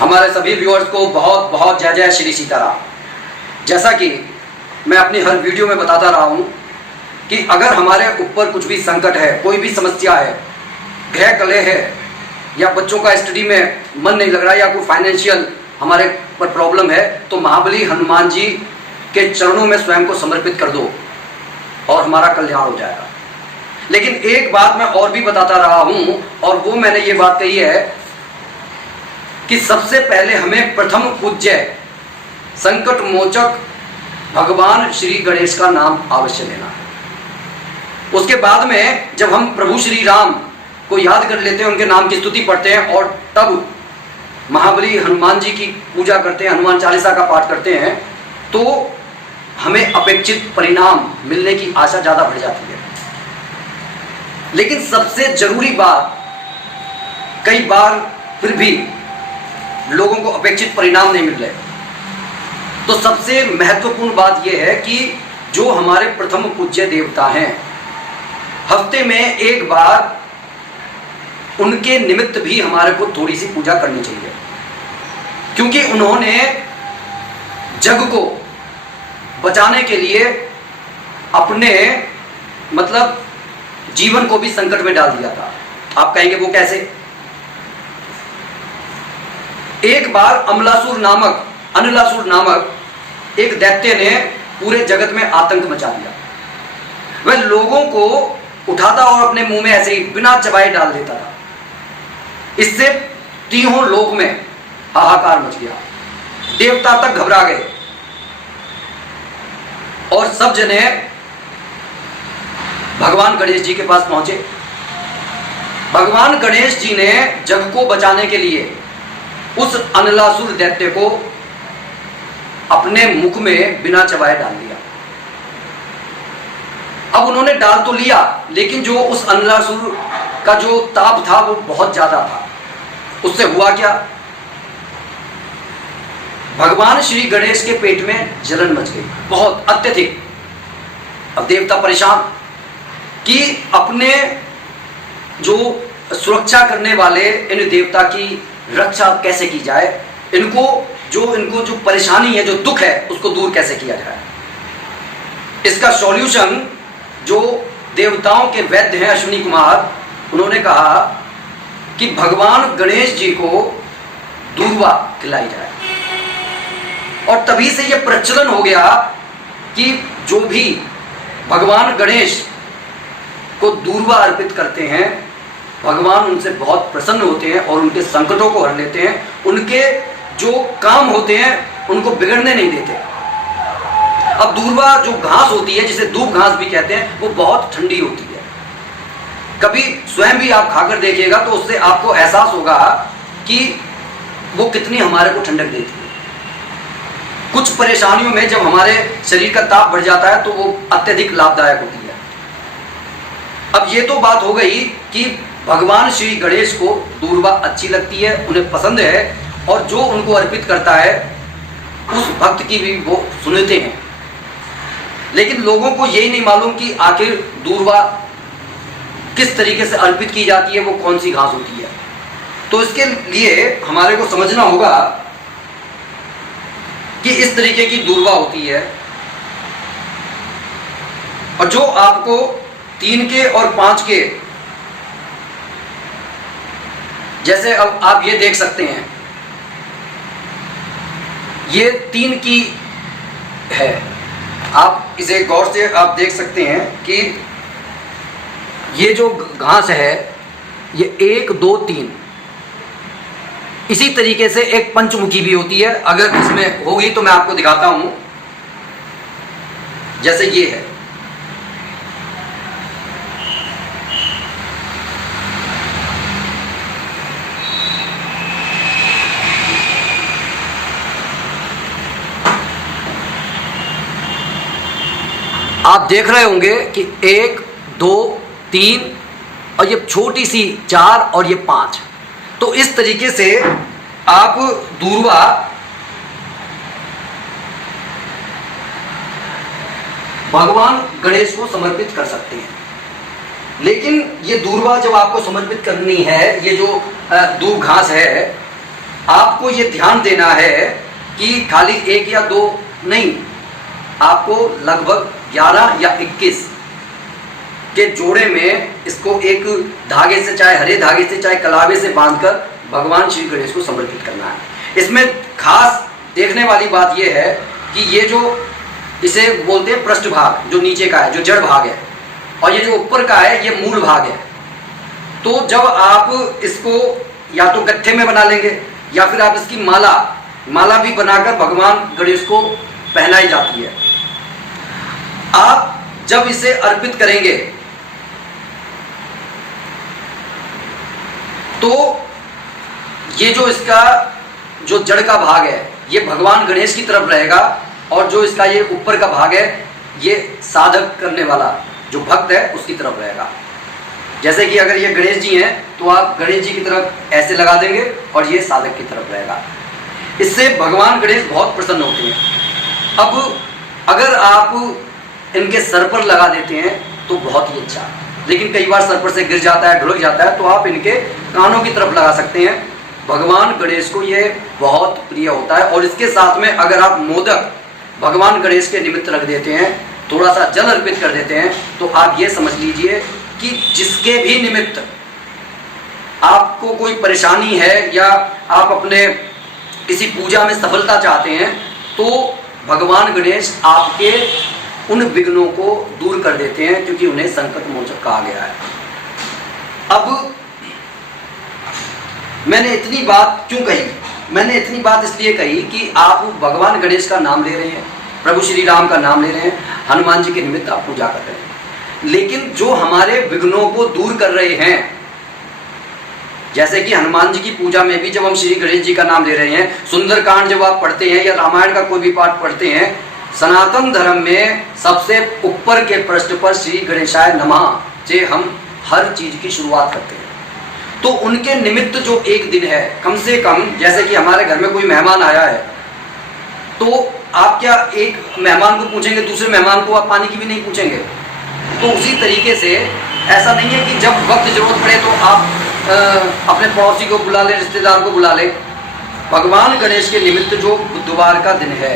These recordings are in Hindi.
हमारे सभी व्यूअर्स को बहुत बहुत जय जय श्री सीताराम। जैसा कि मैं अपनी हर वीडियो में बताता रहा हूँ कि अगर हमारे ऊपर कुछ भी संकट है, कोई भी समस्या है, गृह कलह है, या बच्चों का स्टडी में मन नहीं लग रहा, या कोई फाइनेंशियल हमारे पर प्रॉब्लम है, तो महाबली हनुमान जी के चरणों में स्वयं को समर्पित कर दो और हमारा कल्याण हो जाएगा। लेकिन एक बात मैं और भी बताता रहा हूँ, और वो मैंने ये बात कही है कि सबसे पहले हमें प्रथम पूज्य संकट मोचक भगवान श्री गणेश का नाम अवश्य लेना है। उसके बाद में जब हम प्रभु श्री राम को याद कर लेते हैं, उनके नाम की स्तुति पढ़ते हैं, और तब महाबली हनुमान जी की पूजा करते हैं, हनुमान चालीसा का पाठ करते हैं, तो हमें अपेक्षित परिणाम मिलने की आशा ज़्यादा बढ़ जाती है। लेकिन सबसे जरूरी बात, कई बार फिर भी लोगों को अपेक्षित परिणाम नहीं मिल रहे, तो सबसे महत्वपूर्ण बात यह है कि जो हमारे प्रथम पूज्य देवता हैं, हफ्ते में एक बार उनके निमित्त भी हमारे को थोड़ी सी पूजा करनी चाहिए, क्योंकि उन्होंने जग को बचाने के लिए अपने जीवन को भी संकट में डाल दिया था। आप कहेंगे वो कैसे? एक बार अनिलासुर नामक एक दैत्य ने पूरे जगत में आतंक मचा दिया। वह लोगों को उठाता और अपने मुंह में ऐसे ही बिना चबाए डाल देता था। इससे तीनों लोक में हाहाकार मच गया, देवता तक घबरा गए और सब जने भगवान गणेश जी के पास पहुंचे। भगवान गणेश जी ने जग को बचाने के लिए उस अनिलासुर दैत्य को अपने मुख में बिना चबाए डाल दिया। अब उन्होंने डाल तो लिया, लेकिन जो उस अनिलासुर का जो ताप था वो बहुत ज्यादा था। उससे हुआ क्या? भगवान श्री गणेश के पेट में जलन मच गई, बहुत अत्यधिक। अब देवता परेशान कि अपने जो सुरक्षा करने वाले इन देवता की रक्षा कैसे की जाए, इनको जो परेशानी है, जो दुख है, उसको दूर कैसे किया जाए। इसका सॉल्यूशन जो देवताओं के वैद्य हैं अश्विनी कुमार, उन्होंने कहा कि भगवान गणेश जी को दूर्वा खिलाई जाए। और तभी से यह प्रचलन हो गया कि जो भी भगवान गणेश को दूर्वा अर्पित करते हैं, भगवान उनसे बहुत प्रसन्न होते हैं और उनके संकटों को हर लेते हैं। उनके जो काम होते हैं उनको बिगड़ने नहीं देते। अब दूर्वा जो घास होती है, जिसे दूब घास भी कहते हैं, वो बहुत ठंडी होती है। कभी स्वयं भी आप खाकर देखिएगा तो उससे आपको एहसास होगा कि वो कितनी हमारे को ठंडक देती है। कुछ परेशानियों में जब हमारे शरीर का ताप बढ़ जाता है तो वो अत्यधिक लाभदायक होती है। अब ये तो बात हो गई कि भगवान श्री गणेश को दूर्वा अच्छी लगती है, उन्हें पसंद है, और जो उनको अर्पित करता है उस भक्त की भी वो सुनते हैं। लेकिन लोगों को यही नहीं मालूम कि आखिर दूर्वा किस तरीके से अर्पित की जाती है, वो कौन सी घास होती है। तो इसके लिए हमारे को समझना होगा कि इस तरीके की दूर्वा होती है, और जो आपको 3 के और 5 के, जैसे अब आप ये देख सकते हैं, ये 3 की है। आप इसे गौर से आप देख सकते हैं कि ये जो घास है, ये 1 2 3, इसी तरीके से एक पंचमुखी भी होती है। अगर इसमें होगी तो मैं आपको दिखाता हूं। जैसे ये है, आप देख रहे होंगे कि 1 2 3 और ये छोटी सी 4 और ये 5। तो इस तरीके से आप दूर्वा भगवान गणेश को समर्पित कर सकते हैं। लेकिन ये दूर्वा जब आपको समर्पित करनी है, ये जो दूब घास है, आपको ये ध्यान देना है कि खाली 1 या 2 नहीं, आपको लगभग 11 या 21 के जोड़े में इसको एक धागे से, चाहे हरे धागे से चाहे कलावे से बांधकर भगवान श्री गणेश को समर्पित करना है। इसमें खास देखने वाली बात यह है कि ये जो इसे बोलते हैं पृष्ठभाग, जो नीचे का है, जो जड़ भाग है, और ये जो ऊपर का है, ये मूल भाग है। तो जब आप इसको या तो गट्ठे में बना लेंगे या फिर आप इसकी माला भी बनाकर भगवान गणेश को पहनाई जाती है। आप जब इसे अर्पित करेंगे तो ये जो इसका जो जड़ का भाग है ये भगवान गणेश की तरफ रहेगा, और जो इसका ये ऊपर का भाग है ये साधक करने वाला जो भक्त है उसकी तरफ रहेगा। जैसे कि अगर ये गणेश जी हैं तो आप गणेश जी की तरफ ऐसे लगा देंगे और ये साधक की तरफ रहेगा। इससे भगवान गणेश बहुत प्रसन्न होते हैं। अब अगर आप इनके सर पर लगा देते हैं तो बहुत ही अच्छा, लेकिन कई बार सर पर से गिर जाता है, ढुलक जाता है, तो आप इनके कानों की तरफ लगा सकते हैं। भगवान गणेश को ये बहुत प्रिय होता है। और इसके साथ में अगर आप मोदक भगवान गणेश के निमित्त रख देते हैं, थोड़ा सा जल अर्पित कर देते हैं, तो आप ये समझ लीजिए कि जिसके भी निमित्त आपको कोई परेशानी है या आप अपने किसी पूजा में सफलता चाहते हैं, तो भगवान गणेश आपके उन विघ्नों को दूर कर देते हैं, क्योंकि उन्हें संकट मोचक कहा गया है। अब मैंने इतनी बात क्यों कही? मैंने इतनी बात इसलिए कही कि आप भगवान गणेश का नाम ले रहे हैं, प्रभु श्री राम का नाम ले रहे हैं, हनुमान जी के निमित्त आप पूजा कर रहे हैं, लेकिन जो हमारे विघ्नों को दूर कर रहे हैं, जैसे कि हनुमान जी की पूजा में भी जब हम श्री गणेश जी का नाम ले रहे हैं, सुंदरकांड जब आप पढ़ते हैं या रामायण का कोई भी पाठ पढ़ते हैं, सनातन धर्म में सबसे ऊपर के पृष्ठ पर श्री गणेशाय नमः से हम हर चीज की शुरुआत करते हैं। तो उनके निमित्त जो एक दिन है, कम से कम, जैसे कि हमारे घर में कोई मेहमान आया है, तो आप क्या एक मेहमान को पूछेंगे, दूसरे मेहमान को आप पानी की भी नहीं पूछेंगे? तो उसी तरीके से ऐसा नहीं है कि जब वक्त जरूरत पड़े तो आप अपने पड़ोसी को बुला ले, रिश्तेदार को बुला ले। भगवान गणेश के निमित्त जो बुधवार का दिन है,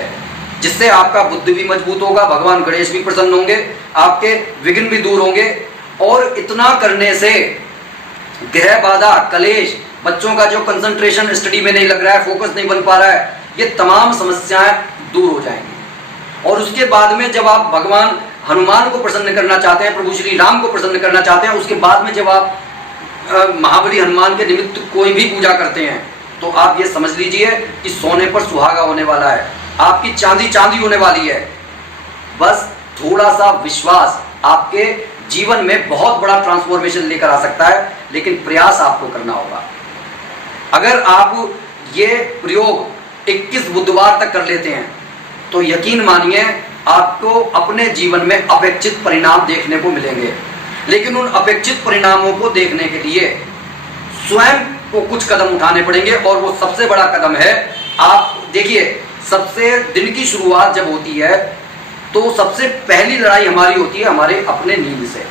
जिससे आपका बुद्ध भी मजबूत होगा, भगवान गणेश भी प्रसन्न होंगे, आपके विघ्न भी दूर होंगे। और इतना करने से ग्रह बाधा, कलेश, बच्चों का जो कंसंट्रेशन स्टडी में नहीं लग रहा है, फोकस नहीं बन पा रहा है, ये तमाम समस्याएं दूर हो जाएंगी। और उसके बाद में जब आप भगवान हनुमान को प्रसन्न करना चाहते हैं, प्रभु श्री राम को प्रसन्न करना चाहते हैं, उसके बाद में जब आप महाबली हनुमान के निमित्त कोई भी पूजा करते हैं, तो आप ये समझ लीजिए कि सोने पर सुहागा होने वाला है, आपकी चांदी चांदी होने वाली है। बस थोड़ा सा विश्वास आपके जीवन में बहुत बड़ा ट्रांसफॉर्मेशन लेकर आ सकता है, लेकिन प्रयास आपको करना होगा। अगर आप ये प्रयोग 21 बुधवार तक कर लेते हैं तो यकीन मानिए आपको अपने जीवन में अपेक्षित परिणाम देखने को मिलेंगे। लेकिन उन अपेक्षित परिणामों को देखने के लिए स्वयं को कुछ कदम उठाने पड़ेंगे, और वो सबसे बड़ा कदम है, आप देखिए, सबसे दिन की शुरुआत जब होती है तो सबसे पहली लड़ाई हमारी होती है हमारे अपने नींद से।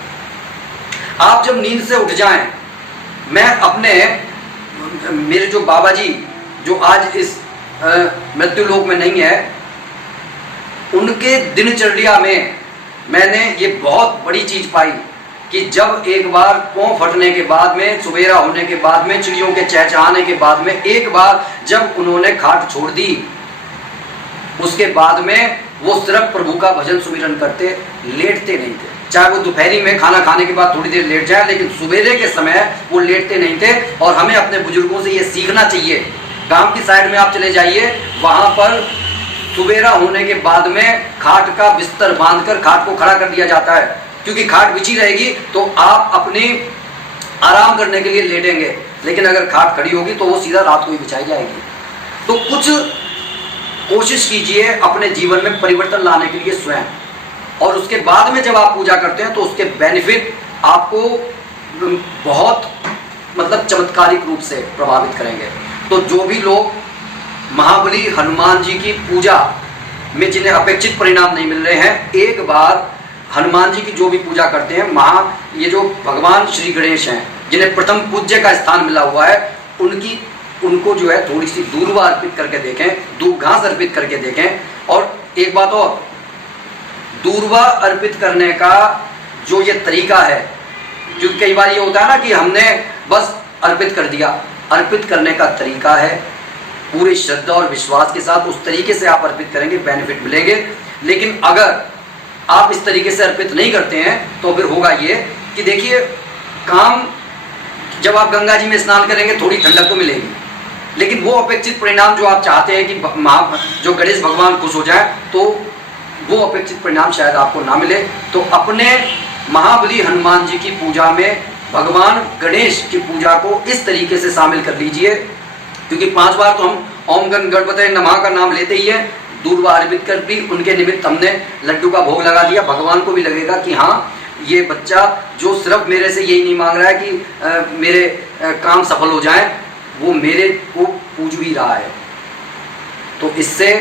आप जब नींद से उठ जाएं, मैं अपने मेरे जो बाबा जी जो आज इस मृत्यु लोक में नहीं है, उनके दिनचर्या में मैंने ये बहुत बड़ी चीज पाई कि जब एक बार पों फटने के बाद में, सुबेरा होने के बाद में, चिड़ियों के चहचहाने के बाद में, एक बार जब उन्होंने खाट छोड़ दी, उसके बाद में वो सिर्फ प्रभु का भजन सुमिरन करते, लेटते नहीं थे। चाहे वो दोपहरी में खाना खाने के बाद थोड़ी देर लेट जाए, लेकिन सुबेरे के समय वो लेटते नहीं थे। और हमें अपने बुजुर्गों से ये सीखना चाहिए। गांव की साइड में आप चले जाइए, वहां पर सुबेरा होने के बाद में खाट का बिस्तर बांधकर खाट को खड़ा कर दिया जाता है, क्योंकि खाट बिछी रहेगी तो आप अपनी आराम करने के लिए लेटेंगे, लेकिन अगर खाट खड़ी होगी तो वो सीधा रात को ही बिछाई जाएगी। तो कुछ कोशिश कीजिए अपने जीवन में परिवर्तन लाने के लिए स्वयं, और उसके बाद में जब आप पूजा करते हैं तो उसके बेनिफिट आपको बहुत चमत्कारिक रूप से प्रभावित करेंगे। तो जो भी लोग महाबली हनुमान जी की पूजा में जिन्हें अपेक्षित परिणाम नहीं मिल रहे हैं, एक बार हनुमान जी की जो भी पूजा करते हैं, ये जो भगवान श्री गणेश हैं जिन्हें प्रथम पूज्य का स्थान मिला हुआ है, उनकी उनको जो है थोड़ी सी दूर्वा अर्पित करके देखें, दूब घास अर्पित करके देखें। और एक बात और, दूर्वा अर्पित करने का जो ये तरीका है, क्योंकि कई बार ये होता है ना कि हमने बस अर्पित कर दिया, अर्पित करने का तरीका है पूरी श्रद्धा और विश्वास के साथ, उस तरीके से आप अर्पित करेंगे, बेनिफिट मिलेंगे। लेकिन अगर आप इस तरीके से अर्पित नहीं करते हैं तो फिर होगा ये कि देखिए, काम जब आप गंगा जी में स्नान करेंगे थोड़ी ठंडक तो मिलेगी, लेकिन वो अपेक्षित परिणाम जो आप चाहते हैं कि जो गणेश भगवान खुश हो जाए, तो वो अपेक्षित परिणाम शायद आपको ना मिले। तो अपने महाबली हनुमान जी की पूजा में भगवान गणेश की पूजा को इस तरीके से शामिल कर लीजिए, क्योंकि 5 बार तो हम ओम गण गणपते नमः का नाम लेते ही है। दूर्वा अर्पित कर दी, उनके निमित्त हमने लड्डू का भोग लगा दिया। भगवान को भी लगेगा कि हाँ, ये बच्चा जो सिर्फ मेरे से यही नहीं मांग रहा है कि मेरे काम सफल हो जाए, वो मेरे को पूज भी रहा है। तो इससे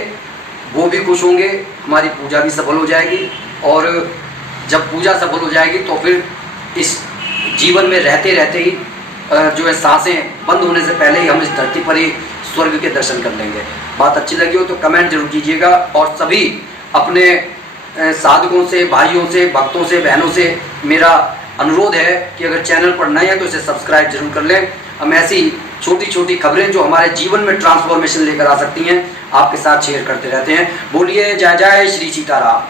वो भी खुश होंगे, हमारी पूजा भी सफल हो जाएगी। और जब पूजा सफल हो जाएगी तो फिर इस जीवन में रहते रहते ही जो है सांसें बंद होने से पहले ही हम इस धरती पर ही स्वर्ग के दर्शन कर लेंगे। बात अच्छी लगी हो तो कमेंट जरूर कीजिएगा। और सभी अपने साधकों से, भाइयों से, भक्तों से, बहनों से मेरा अनुरोध है कि अगर चैनल पर नए हैं तो इसे सब्सक्राइब जरूर कर लें। हम ऐसी छोटी छोटी खबरें जो हमारे जीवन में ट्रांसफॉर्मेशन लेकर आ सकती हैं, आपके साथ शेयर करते रहते हैं। बोलिए जय जय श्री सीताराम।